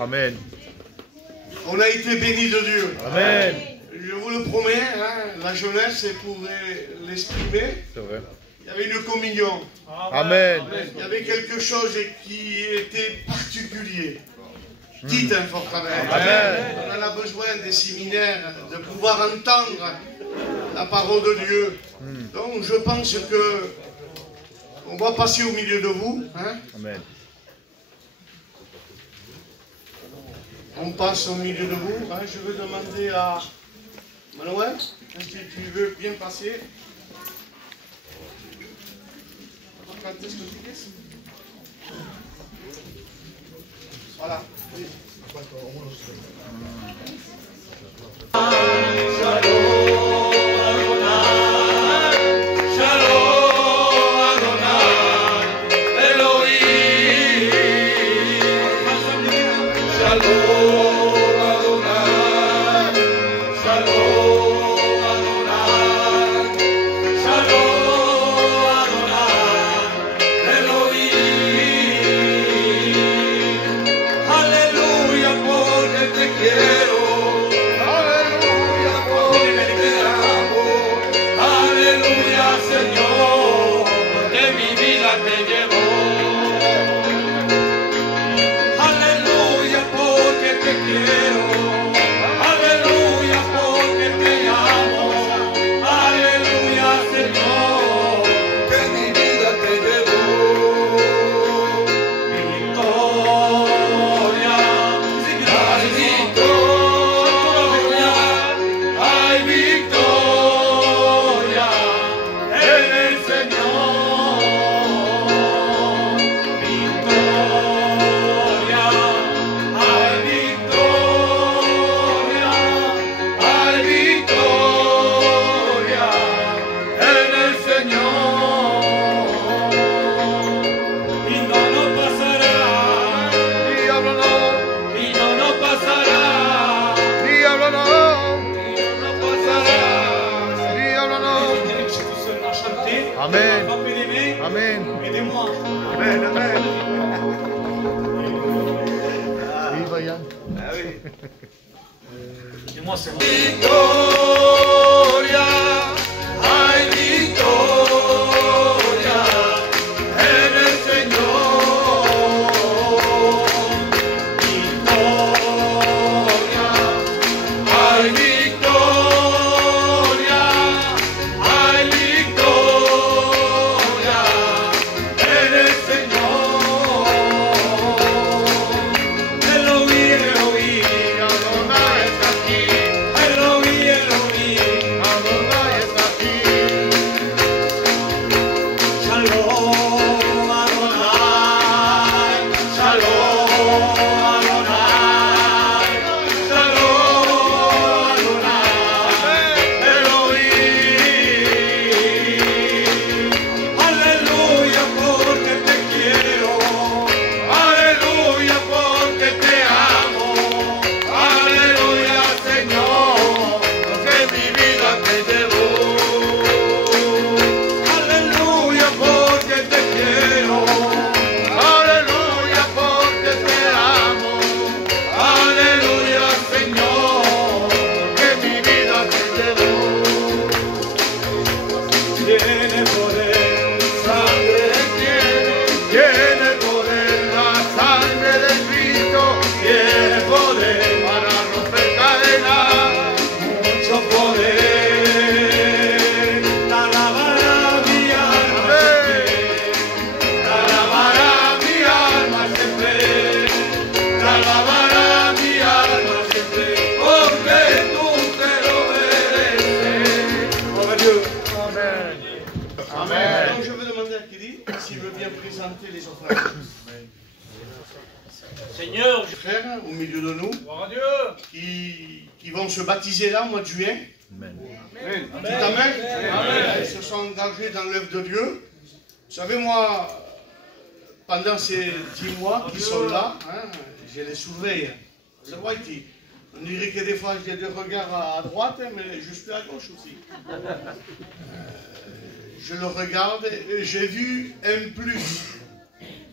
Amen. On a été bénis de Dieu. Amen. Je vous le promets, la jeunesse, c'est pour l'exprimer. C'est vrai. Il y avait une communion. Amen. Il y avait quelque chose qui était particulier. Dites un fort amen. Amen. On en a besoin des séminaires, de pouvoir entendre la parole de Dieu. Donc je pense que on va passer au milieu de vous. Amen. on passe au milieu de vous. Hein. Je veux demander à Manuel, est-ce que tu veux bien passer? Quand est-ce que tu laisses? Voilà. Amen. Amen. Aidez-moi. Amen, amen. Viva Yann. Ah oui. Aidez-moi, c'est bon. Victoria, hay victoria en el Señor. Victoria, hay victoria, hay victoria en el Señor. Elohim, Elohim, Adonai está aquí. Elohim, Elohim, Adonai está aquí. Shalom, Adonai, Shalom, Adonai, Shalom, Adonai, Elohim. Aleluya porque te quiero, aleluya porque te amo, aleluya Señor, porque mi vida te llevó. Aleluya porque te quiero, aleluya porque te amo, aleluya Señor, porque mi vida te llevó. Tiene poder, sangre tiene poder, la sangre de Cristo tiene poder para romper cadenas, mucho poder. Te alabará mi alma siempre, te alabará mi alma siempre, te alabará mi alma siempre, porque tú te lo mereces. Oh Dieu. Amen. Donc je veux demander à Kelly s'il veut bien présenter les offrandes. Seigneur, Frères au milieu de nous gloire à Dieu. qui vont se baptiser là au mois de juin. Amen. Dites Amen. Ils se sont engagés dans l'œuvre de Dieu. Vous savez, moi, pendant ces 10 mois qui sont là, hein, je les surveille. C'est vrai on dirait que des fois j'ai des regards à droite, mais je suis à gauche aussi. Je le regarde et j'ai vu un plus.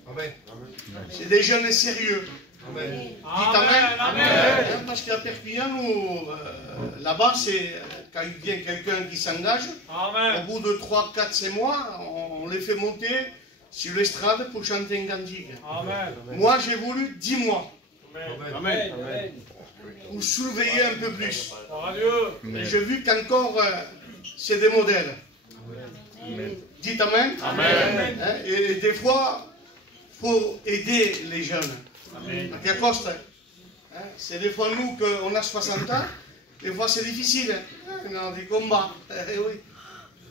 Amen. C'est des jeunes sérieux. Amen. Dites Amen. Amen. Parce qu'à Perpignan, nous, là-bas, c'est quand il vient quelqu'un qui s'engage, au Amen. bout de 3, 4, 5 mois, on les fait monter sur l'estrade pour chanter un cantique. Amen. Moi, j'ai voulu 10 mois Amen. Amen. pour surveiller un peu plus. Gloire à Dieu. Et j'ai vu qu'encore, c'est des modèles. Dites Amen. Amen. Hein, et des fois, il faut aider les jeunes. Perché a Costa, Hein, c'est des fois nous qu'on a 60 ans, des fois c'est difficile. Hein, on a des combats. Oui.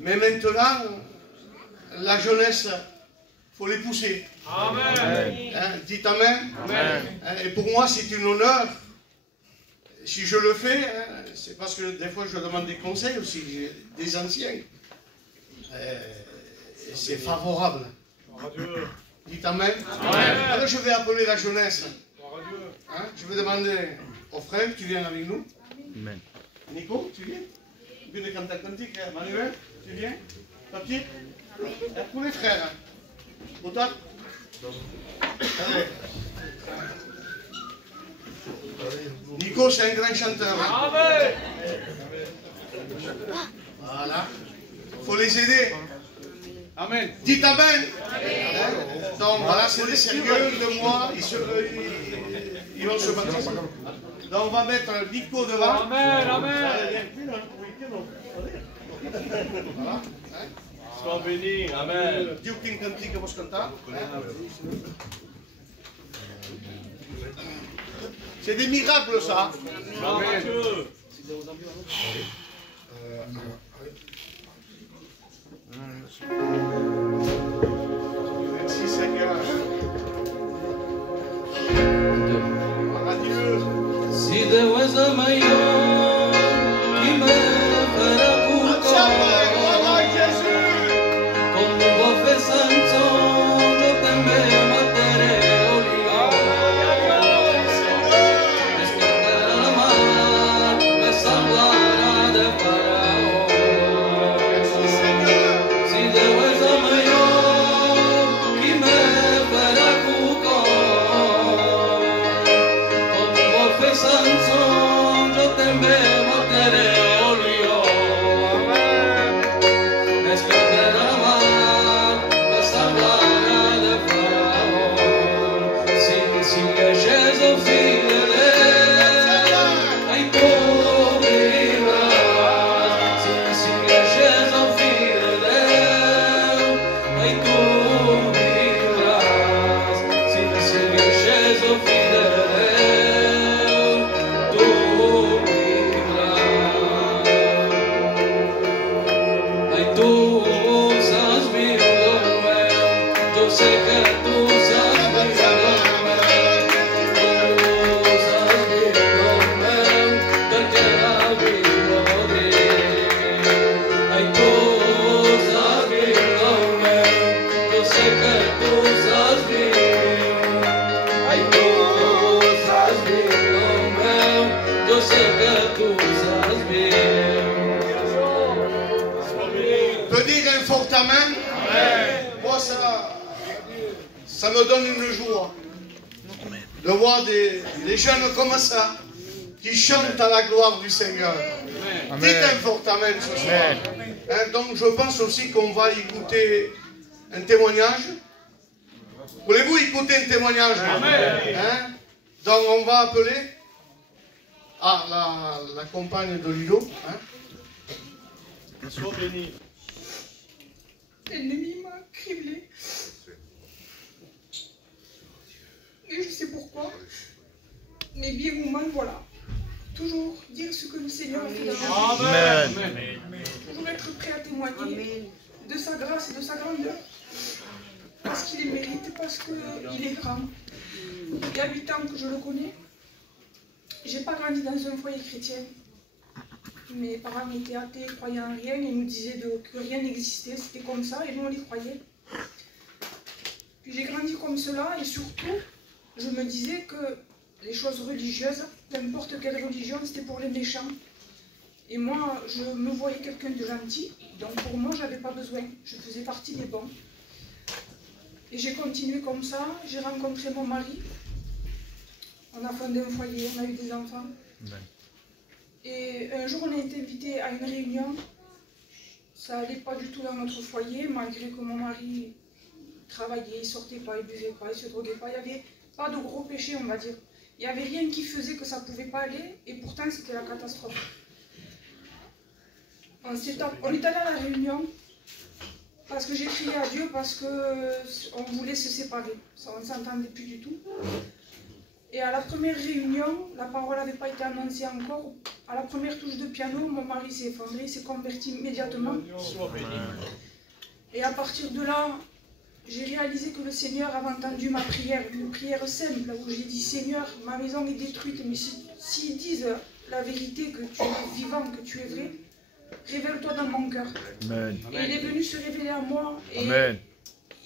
Mais maintenant, la jeunesse, il faut les pousser. Amen. Hein, dites Amen. Amen. Hein, et pour moi, c'est un honneur. Si je le fais, hein, c'est parce que des fois je demande des conseils aussi, des anciens. Et c'est favorable. Dites Amen. Amen. Alors je vais appeler la jeunesse. Gloire à Dieu. Hein, je vais demander au frère, tu viens avec nous. Amen. Nico, tu viens? Tu viens de cantar cantique. Manuel, tu viens? Papier? Pour les frères. Autant? Allez. Nico, c'est un grand chanteur. Amen. Voilà. Il faut les aider. Amen. Dites Amen. Donc voilà, c'est des sérieux de moi. Ils vont se baptiser. Donc on va mettre Nico devant. Amen. Amen. Allez, viens. Voilà. Sois béni. Amen. Diu quin cantique vols cantar? C'est des miracles ça. Gloire à Dieu. Merci Seigneur. Adieu. Si there was a mayor qui me fera Ensemble, gloire à Jésus. como vos fe santo, yo también mataré es que la mar me salvará de Faraón. Merci Seigneur. Si there was a mayor qui me fera como vos fe santo, yo también mataré es que la mar me salvará de Faraón. Si Jésus fidèle, ay tu vivrás. Si Jésus fidèle, ay tu vivrás. Si Jésus fidèle, tu vivrás. Ay tú sabes mi dolor, yo sé que tú sabes mi dolor. Tú sabes mi dolor, tú quieras mi dolor. Ay tú sabes mi dolor, yo sé que tú sabes mi dolor. Ay tú sabes mi dolor, yo sé que tú sabes mi dolor. Peut dire un fort Amen. Moi, ça me donne une joie de voir des jeunes comme ça qui chantent à la gloire du Seigneur. Dites un fort Amen ce soir. Hein, donc je pense aussi qu'on va écouter un témoignage. Voulez-vous écouter un témoignage? Hein? Donc on va appeler la compagne de Ludo. Hein? Sois béni. L'ennemi m'a criblé. Et je sais pourquoi. Mais bien ou mal, voilà. Toujours dire ce que le Seigneur a fait dans ma vie. Amen. Toujours être prêt à témoigner de sa grâce et de sa grandeur. Parce qu'il les mérite, parce qu'il est grand. Il y a 8 ans que je le connais. J'ai pas grandi dans un foyer chrétien. Mes parents étaient athées, croyaient en rien, ils nous disaient que rien n'existait, c'était comme ça, et nous on les croyait. Puis j'ai grandi comme cela, et surtout, je me disais que les choses religieuses, n'importe quelle religion, c'était pour les méchants. Et moi, je me voyais quelqu'un de gentil, donc pour moi, j'avais pas besoin, je faisais partie des bons. Et j'ai continué comme ça, j'ai rencontré mon mari, on a fondé un foyer, on a eu des enfants. Et un jour, on a été invité à une réunion. Ça n'allait pas du tout dans notre foyer, malgré que mon mari travaillait, il ne sortait pas, il ne buvait pas, il ne se droguait pas. Il n'y avait pas de gros péchés, on va dire. Il n'y avait rien qui faisait que ça ne pouvait pas aller, et pourtant, c'était la catastrophe. On est allé à la réunion, parce que j'ai crié à Dieu, parce qu'on voulait se séparer. Ça, on ne s'entendait plus du tout. Et à la première réunion, la parole n'avait pas été annoncée encore. À la première touche de piano, mon mari s'est effondré, il s'est converti immédiatement. Et à partir de là, j'ai réalisé que le Seigneur avait entendu ma prière, une prière simple, où j'ai dit, Seigneur, ma maison est détruite, mais s'ils disent la vérité, que tu es vivant, que tu es vrai, révèle-toi dans mon cœur. Amen. Et il est venu se révéler à moi. Et Amen.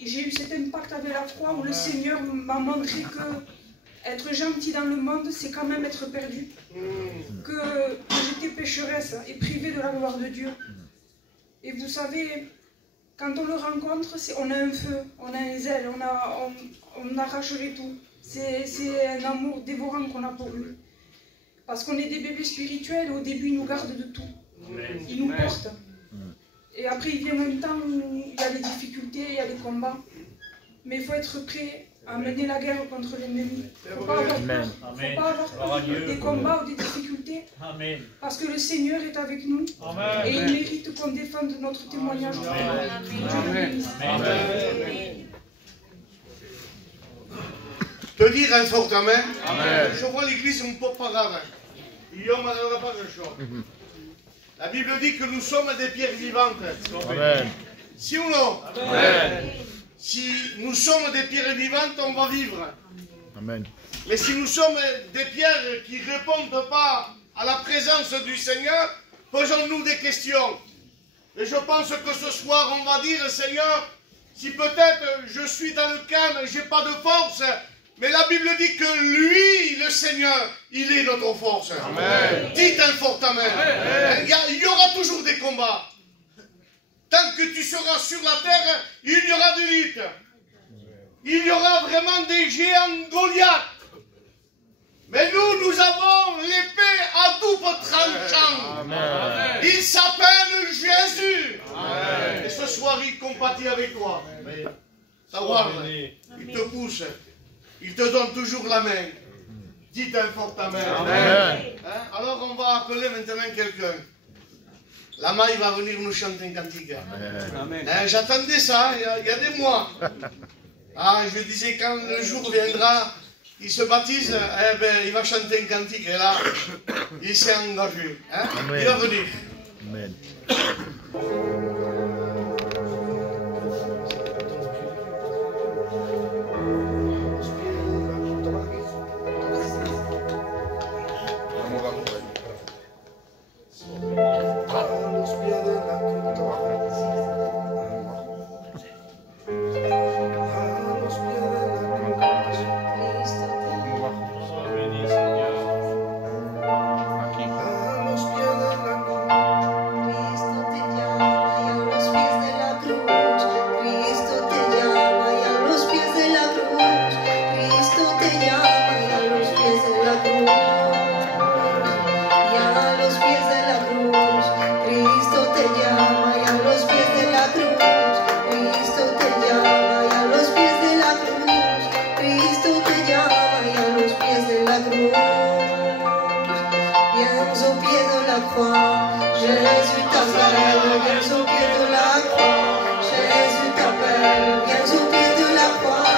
j'ai eu cet impact avec la croix où le Seigneur m'a montré que être gentil dans le monde, c'est quand même être perdu. Que j'étais pécheresse et privée de la gloire de Dieu. Et vous savez, quand on le rencontre, on a un feu, on a un zèle, on arracherait tout. C'est un amour dévorant qu'on a pour lui. Parce qu'on est des bébés spirituels et au début, il nous garde de tout. Il nous porte. Et après, il vient un temps où il y a des difficultés, il y a des combats. Mais il faut être prêt à mener la guerre contre l'ennemi. Il ne faut pas avoir peur. Il ne faut pas avoir peur des combats ou des difficultés. Amen. Parce que le Seigneur est avec nous. Amen. Et il mérite qu'on défende notre témoignage. Dieu le bénisse. Te dire un fort amen. Amen. Je vois l'église un peu pas grave. Guillaume n'en a pas grand-chose. La Bible dit que nous sommes des pierres vivantes. Amen. Si ou non? Amen. Si nous sommes des pierres vivantes, on va vivre. Amen. Mais si nous sommes des pierres qui ne répondent pas à la présence du Seigneur, posons-nous des questions. Et je pense que ce soir, on va dire, Seigneur, si peut-être je suis dans le calme, je n'ai pas de force, mais la Bible dit que lui, le Seigneur, il est notre force. Amen. Dites un fort amen. Il y aura toujours des combats. Tant que tu seras sur la terre, il y aura des luttes. Il y aura vraiment des géants Goliath. Mais nous avons l'épée à double tranchant. Amen. Il s'appelle Jésus. Amen. Et ce soir, il compatit avec toi. Savoir, il te pousse. Il te donne toujours la main. Dites un fort amen. Amen. Hein? Alors on va appeler maintenant quelqu'un. Lama, il va venir nous chanter un cantique. Hein, j'attendais ça, il y a des mois. Ah, je disais quand le jour viendra, il se baptise, eh ben, il va chanter un cantique. Et là, il s'est engagé. Hein? Amen. Il va venir. Amen. Sois béni, Seigneur. Jésus t'appelle, viens au pied de la croix. Jésus t'appelle, viens au pied de la croix.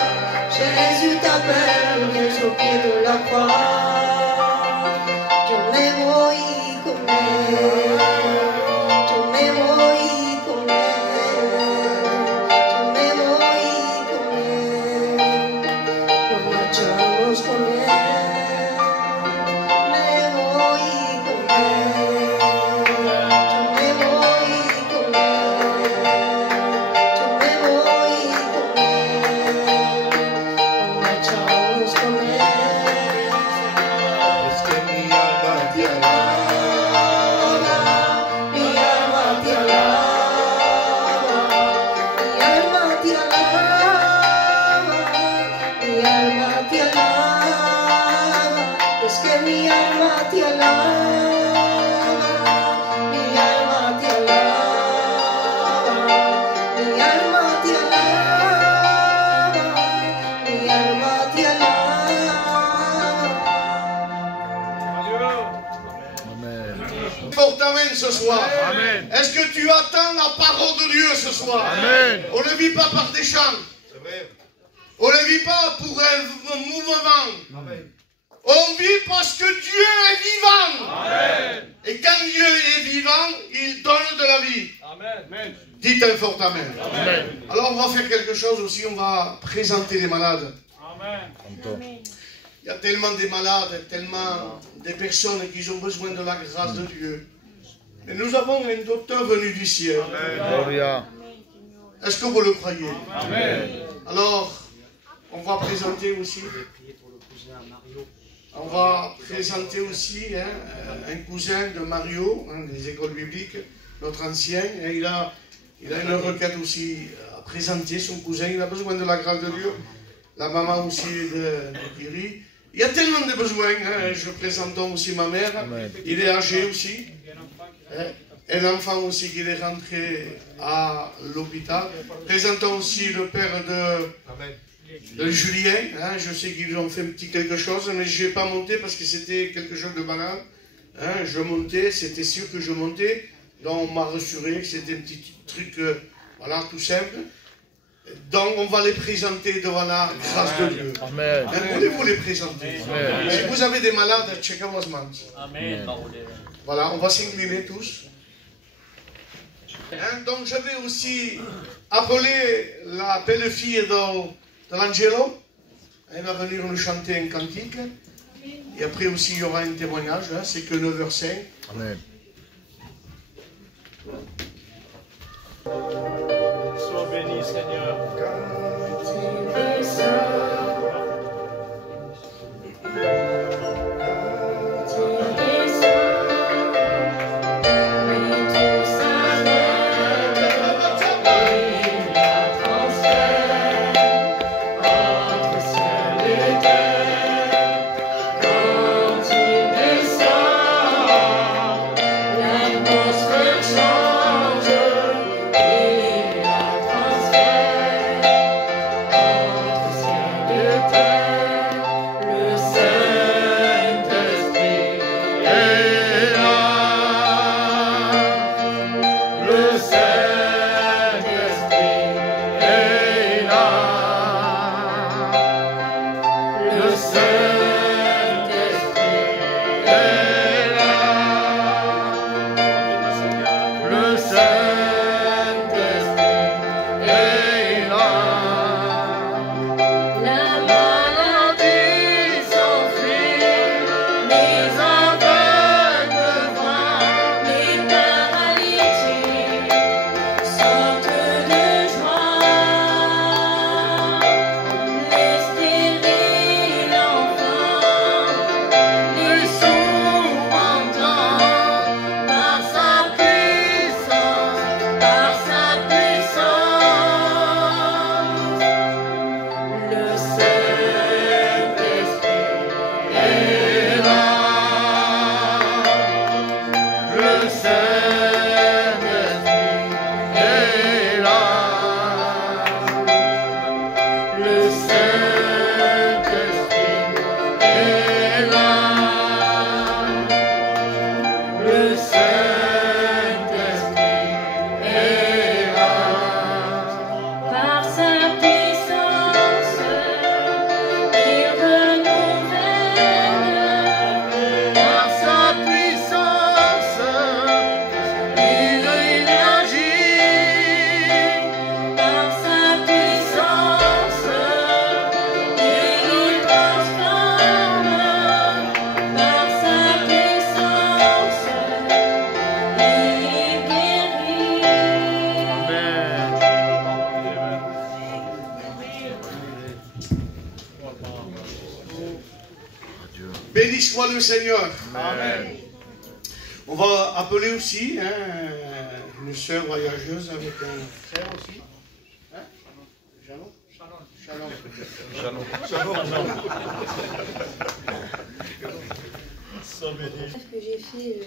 Jésus t'appelle, viens au pied de la croix. Yo me voy con él, yo me voy con él, yo me voy con él. Nos marchamos con él, me voy con él. Ce soir. Amen. Est-ce que tu attends la parole de Dieu ce soir? Amen. On ne vit pas par des chants. On ne vit pas pour un mouvement. On vit parce que Dieu est vivant. Amen. Et quand Dieu est vivant, il donne de la vie. Amen. Dites un fort Amen. Amen. Alors on va faire quelque chose aussi, on va présenter les malades. Amen. Il y a tellement de malades, tellement de personnes qui ont besoin de la grâce de Dieu. Mais nous avons un docteur venu du ciel. Gloria. Est-ce que vous le croyez? Amen. Alors, on va présenter aussi. On va présenter aussi un cousin de Mario, des écoles bibliques, notre ancien. Et il a une requête aussi à présenter, son cousin. Il a besoin de la grâce de Dieu. La maman aussi de Kiri. Il y a tellement de besoins. Je présente aussi ma mère. Amen. Il est âgé aussi. Un enfant aussi qui est rentré à l'hôpital. Présentons aussi le père de Julien. Je sais qu'ils ont fait un petit quelque chose, mais je n'ai pas monté parce que c'était quelque chose de banal. Je montais, c'était sûr que je montais. Donc on m'a rassuré que c'était un petit truc, voilà, tout simple. Donc on va les présenter devant la grâce de Dieu. Amen. Voulez-vous les présenter? Amen. Si vous avez des malades, checkez vos mains. Amen. Voilà, on va s'incliner tous. Donc je vais aussi appeler la belle-fille de l'Angelo. Elle va venir nous chanter un cantique. Et après aussi il y aura un témoignage. C'est que 9h05. Amen. Sois béni, Seigneur. Béni soit le Seigneur. Amen. On va appeler aussi une sœur voyageuse avec un frère aussi. Jalon. Sois béni. Que j'ai fait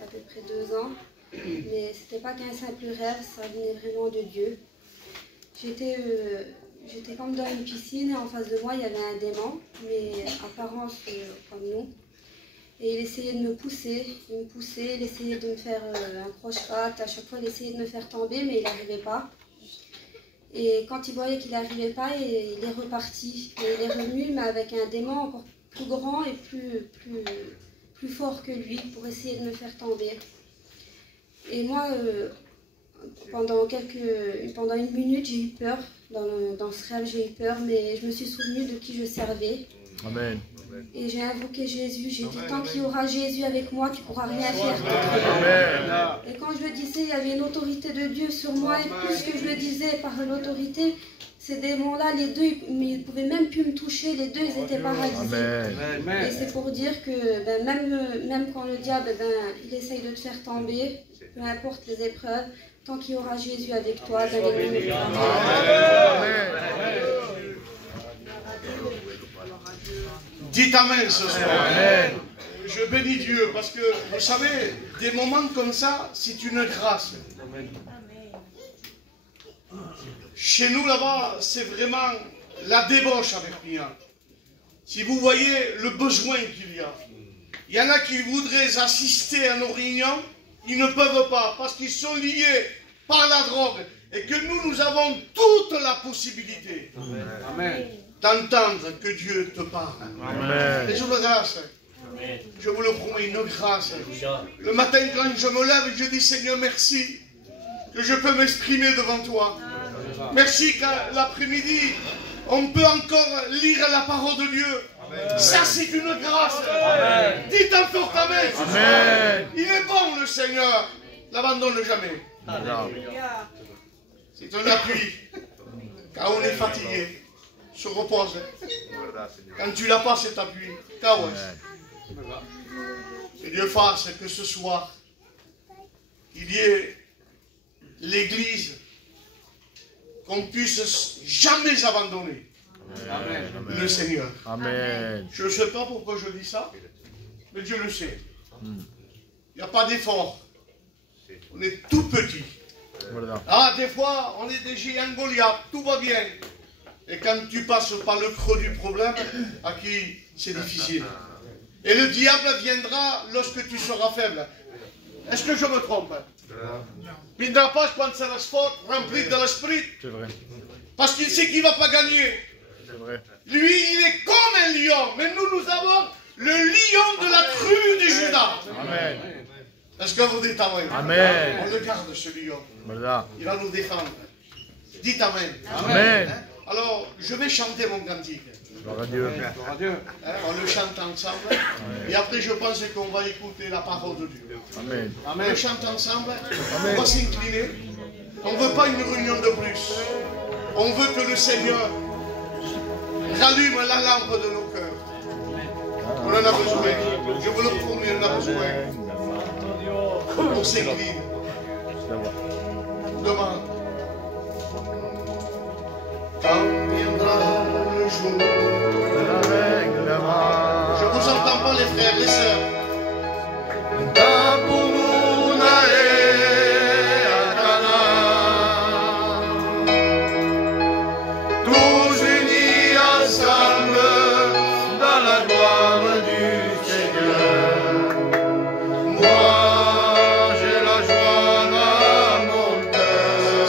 à peu près 2 ans, mais c'était pas qu'un simple rêve, ça venait vraiment de Dieu. J'étais comme dans une piscine et en face de moi il y avait un démon, mais apparence comme nous. Et il essayait de me pousser, il essayait de me faire un croche-patte, à chaque fois il essayait de me faire tomber, mais il n'arrivait pas. Et quand il voyait qu'il n'arrivait pas, il est reparti. Et il est revenu, mais avec un démon encore plus grand et plus fort que lui pour essayer de me faire tomber. Et moi, pendant une minute, j'ai eu peur. Dans ce rêve, j'ai eu peur, mais je me suis souvenue de qui je servais. Amen. Et j'ai invoqué Jésus. J'ai dit, tant qu'il y aura Jésus avec moi, tu ne pourras rien faire. Amen. Et quand je le disais, il y avait une autorité de Dieu sur moi. Et plus que je le disais par l'autorité, ces démons-là, les deux, ils ne pouvaient même plus me toucher. Les deux, ils étaient paralysés. Amen. Et c'est pour dire que même quand le diable, il essaye de te faire tomber, peu importe les épreuves, tant qu'il y aura Jésus avec toi, l'ennemi ne pourra rien. Dites Amen ce soir. Amen. Je bénis Dieu parce que, vous savez, des moments comme ça, c'est une grâce. Chez nous là-bas, c'est vraiment la débauche avec Mia. Si vous voyez le besoin qu'il y a, il y en a qui voudraient assister à nos réunions, ils ne peuvent pas parce qu'ils sont liés par la drogue et que nous avons toute la possibilité d'entendre que Dieu te parle. Amen. Et je vous grâce. Je vous le promets, une grâce. Le matin, quand je me lève, je dis Seigneur, merci que je peux m'exprimer devant toi. Merci qu'à l'après-midi, on peut encore lire la parole de Dieu. Ça, c'est une grâce. Dites un fort Amen. Amen. Il est bon, le Seigneur. L'abandonne jamais. C'est un appui. Quand on est fatigué, se repose. Quand tu l'as pas, cet appui. Que Dieu fasse que ce soir, il y ait l'église qu'on puisse jamais abandonner. Amen. Le Seigneur. Amen. Je ne sais pas pourquoi je dis ça, mais Dieu le sait. Il n'y a pas d'effort. On est tout petit. Voilà. Ah, des fois, on est des géants Goliath, tout va bien. Et quand tu passes par le creux du problème, à qui c'est difficile. Et le diable viendra lorsque tu seras faible. Est-ce que je me trompe? Il ne viendra pas quand ça sera fort, rempli de l'esprit. C'est vrai. Parce qu'il sait qu'il ne va pas gagner. C'est vrai. Lui, il est comme un lion. Mais nous avons le lion de la tribu de Judas. Amen. Est-ce que vous dites Amen? Amen. On le garde, ce lion. Voilà. Il va nous défendre. Dites Amen. Amen. Alors, je vais chanter mon cantique. Gloire à Dieu. Hein, on le chante ensemble. Et après, je pense qu'on va écouter la parole de Dieu. Amen. On le chante ensemble. On va s'incliner. On ne veut pas une réunion de plus. On veut que le Seigneur rallume la lampe de nos cœurs. On en a besoin. Je vous le promets, on en a besoin. On s'incline. Demande. Quand viendra le jour. Je ne vous entends pas, les frères, les sœurs. Tous unis ensemble dans la gloire du Seigneur. Moi, j'ai la joie dans mon cœur.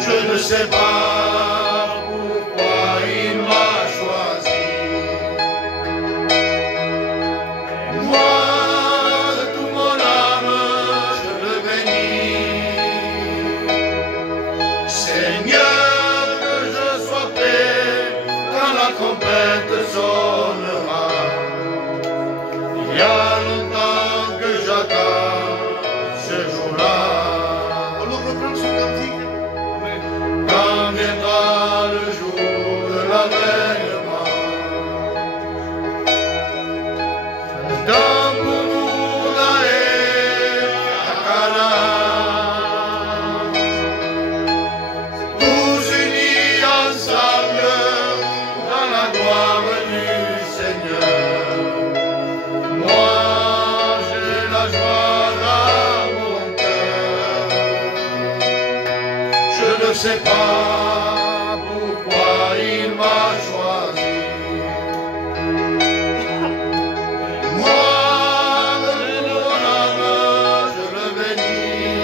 Je ne sais pas pourquoi il m'a choisi. Moi, de tout mon âme, je le bénis. Seigneur, que je sois prêt quand la trompette sonnera. Il y a longtemps que j'attends ce jour-là. Alors reprends ce cantique. Quand viendra le jour de l'avènement, temps pour nous d'aller à Canaan, tous unis ensemble dans la gloire du Seigneur. Moi, j'ai la joie dans mon cœur. Je ne sais pas pourquoi il m'a choisi. Moi, de mon âme, je le bénis.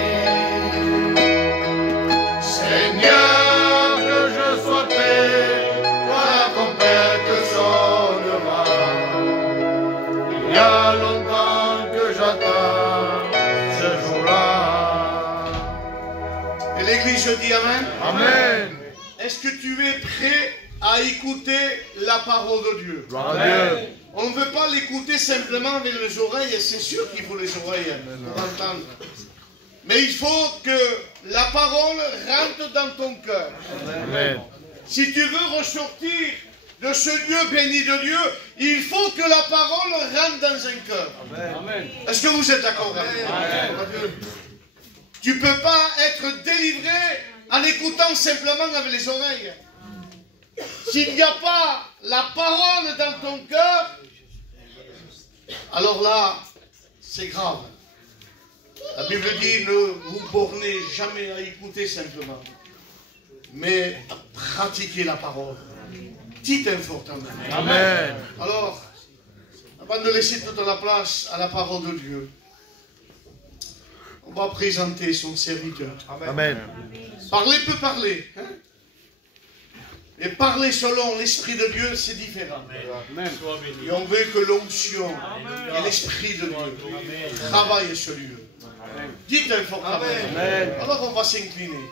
Seigneur, que je sois prêt quand la trompette sonne. je dis Amen? Amen. Est-ce que tu es prêt à écouter la parole de Dieu? Gloire à Dieu. On ne veut pas l'écouter simplement avec les oreilles, c'est sûr qu'il faut les oreilles pour entendre. Mais il faut que la parole rentre dans ton cœur. Amen. Si tu veux ressortir de ce lieu béni de Dieu, il faut que la parole rentre dans un cœur. Amen. Est-ce que vous êtes d'accord avec moi? Tu ne peux pas être délivré en écoutant simplement avec les oreilles. S'il n'y a pas la parole dans ton cœur, alors là, c'est grave. La Bible dit, ne vous bornez jamais à écouter simplement, mais à pratiquer la parole. Dites un fort amen. Amen. Alors, avant de laisser toute la place à la parole de Dieu, on va présenter son serviteur. Amen. Parler peut parler. Hein? Et parler selon l'Esprit de Dieu, c'est différent. Sois béni. Et on veut que l'onction et l'Esprit de Dieu travaillent sur lui. Dites un fort amen. Alors on va s'incliner.